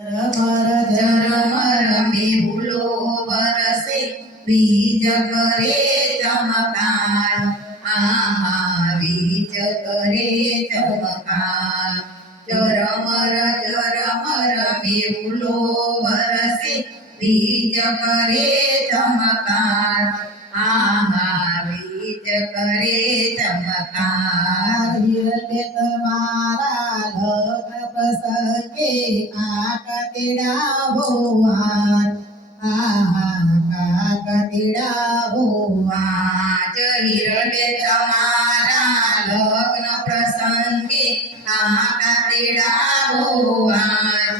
ઝરમર ઝરમર મેહુલો વરસે બીજ કરે ચમકાર આહા બીજ કરે ચમકાર ઝરમર ઝરમર મેહુલો વરસે બીજ કરે ચમકાર આહા બીજ કરે ચમકાર હિરલે તમારા લગ્ન પ્રસંગે કાકા તેડા ભોવાન આહા કાકા તેડા ભોવાન હિરલે તમારા લગ્ન પ્રસંગે કાકા તેડા ભોવાન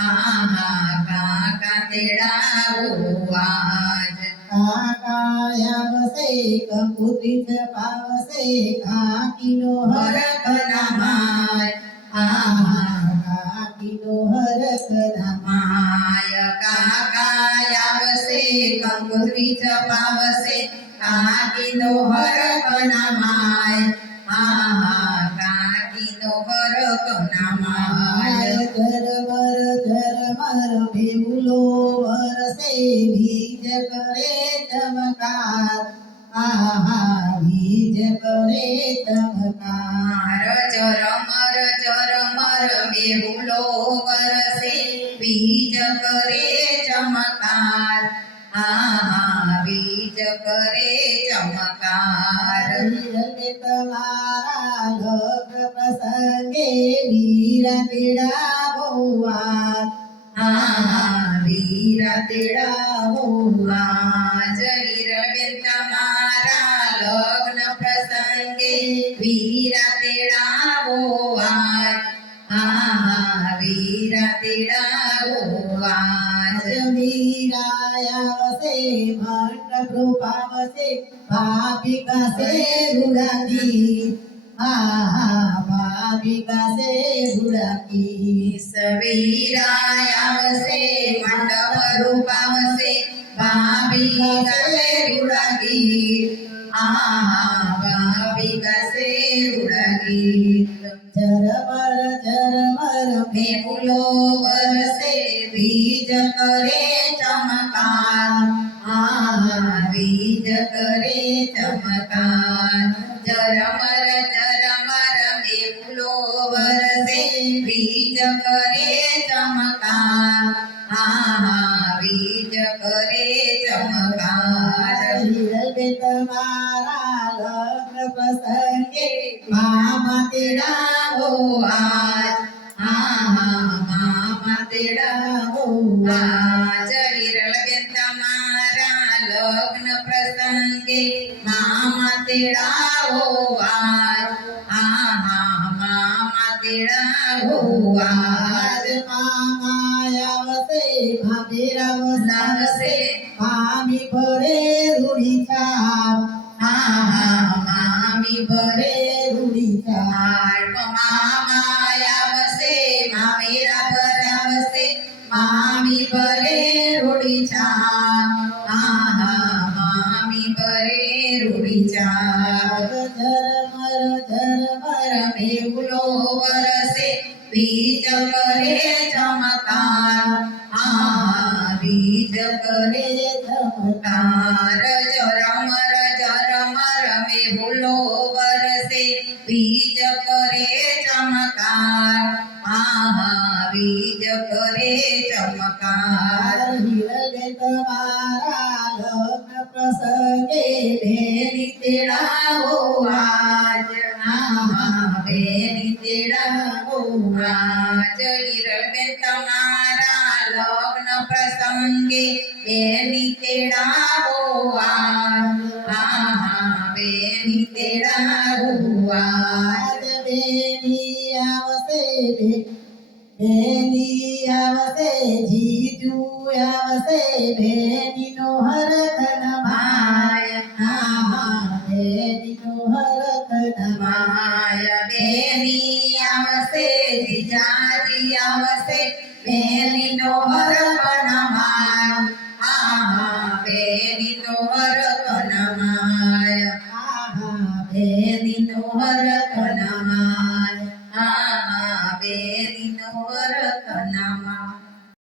આહા કાકા તેડા ભોવાન કાકા આવશે કંકુત્રી પાવશે કાકીનો હરખ નામાય આહા કાકીનો હરખ નામાય કાકા આવશે કંકુત્રી પાવશે કાકીનો હરખ નામાય આહા કાકીનો હરખ નામાય ઝરમર ઝરમર મેહુલો વરસે બીજ કરે ચમકાર આહા બીજ કરે ચમકાર ઝરમર ઝરમર મેહુલો વરસે બીજ કરે ચમકાર આહા બીજ કરે ચમકાર તમારા લગ્ન પ્રસંગે વીરા તેડા ભોવાન આહા વીરા તેડા ભોવાન હિરબેન તમારા લગ્ન પ્રસંગે વીરા તેડા ભોવાન આહા વીરા તેડા ભોવાન વીરા આવશે મંડપ રૂપાવશે ભાભી ગાશે રૂડાકી આહા ભાભી ગાશે રૂડાકી સવીરા આવશે મંડપ રૂપાવશે ભાભી ગાશે રૂડાકી આહા ભાભી ગાશે રૂડાકી ઝરમર ઝરમર મેહુલો વરસે બીજ કરે ચમકાર આહા બીજ કરે ચમકાર ઝરમર ઝરમર મેહુલો વરસે બીજ કરે ચમકાર આહા બીજ કરે ચમકાર હિરલે તમારા લગ્ન પ્રસંગે મામા તેડા ભોવાન આહા મામા તેડા ભોવાન હિરલે તમારા લગ્ન પ્રસંગે મામા તેડા ભોવાન આહા મામા તેડા ભોવાન મામા આવશે ભાભી રવસાવશે મામી ભરે રૂડી છાપ આહા મામી ભરે રૂડી છાપ મામા આવશે મામી રવસાવશે મામી ભરે રૂડી છાપ આહા મામી ભરે રૂડી છાપ ઝરમર ઝરમર મેહુલો વરસે બીજ કરે ચમકાર આહા બીજ કરે ચમકાર ઝરમર ઝરમર મેહુલો વરસે બીજ કરે ચમકાર આહા બીજ કરે ચમકાર હિરલે તમારા લગ્ન પ્રસંગે બેની તેડા ભોવાન આહા બેની તેડા ભોવાન હિરલે તમારા લગ્ન પ્રસંગે બેની તેડા ભોવાન આહા બેની તેડા ભોવાન બેની આવશે બેની આવશે જીજુ આવશે બેનીનો હરખ નમાય આહા બેનીનો હરખ નમાય બેની આવશે જીજાજી આવશે બેની